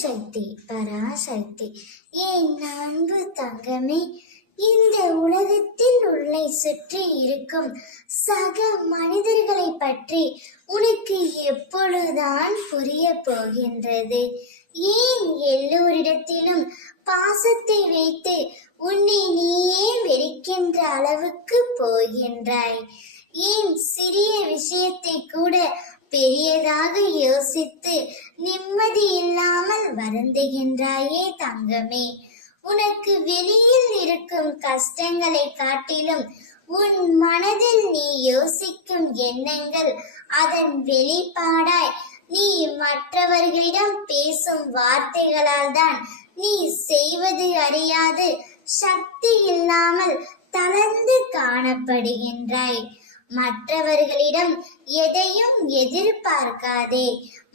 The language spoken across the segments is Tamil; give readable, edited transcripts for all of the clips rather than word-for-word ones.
சக்தி பராசக்தி. என் அன்பு தங்கமே, இந்த உலகத்தில் உள்ளே சுற்றி இருக்கும் சக மனிதர்களை பற்றி உனக்கு எப்பொழுதுதான் புரிய போகின்றது? ஏன் எல்லோரிடத்திலும் பாசத்தை வைத்து உன்னை நீயே வெறுக்கின்ற அளவுக்கு போகின்றாய்? ஏன் சிறிய விஷயத்தை கூட பெரியதாக யோசித்து நிம்மதி இல்லாமல் வருந்துகின்றாயே தங்கமே? உனக்கு வெளியில் இருக்கும் கஷ்டங்களை காட்டிலும் உன் மனதில் நீ யோசிக்கும் எண்ணங்கள் அதன் வெளிப்பாடாய் நீ மற்றவர்களிடம் பேசும் வார்த்தைகளால் தான் நீ செய்வது அறியாது சக்தி இல்லாமல் தளர்ந்து காணப்படுகின்றாய். மற்றவர்களிடம் எதையும் எதிர்பார்க்காதே.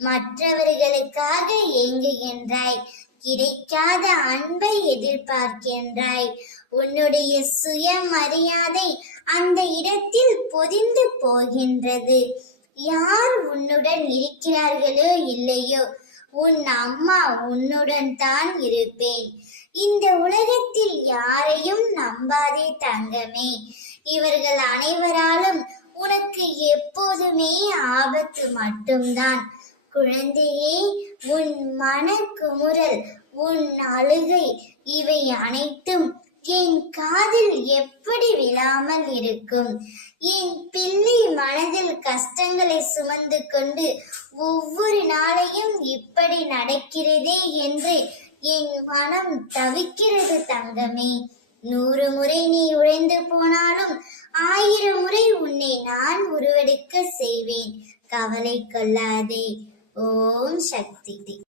மற்றவர்களுக்காக ஏங்குகின்றாய். கிடைக்காத அன்பை எதிர்பார்க்கின்றாய். உன்னுடைய சுயமரியாதை அந்த இடத்தில் பொதிந்து போகின்றது. யார் உன்னுடன் இருக்கிறார்களோ இல்லையோ, உன் அம்மா உன்னுடன் தான் இருப்பேன். இந்த உலகத்தில் யாரையும் நம்பாதே தங்கமே. இவர்கள் அனைவராலும் உனக்கு எப்போதுமே ஆபத்து மட்டும்தான். குழந்தையே, உன் மனக்குமுறல், உன் அழுகை, இவை அனைத்தும் என் காதில் எப்படி விழாமல் இருக்கும்? என் பிள்ளை மனதில் கஷ்டங்களை சுமந்து கொண்டு ஒவ்வொரு நாளையும் இப்படி நடக்கிறதே என்று என் மனம் தவிக்கிறது தங்கமே. 100 முறை நீ உழைந்து போனாலும் 1000 முறை உன்னை நான் உருவெடுக்க செய்வேன். கவலை கொள்ளாதே. ஓம் சக்தி.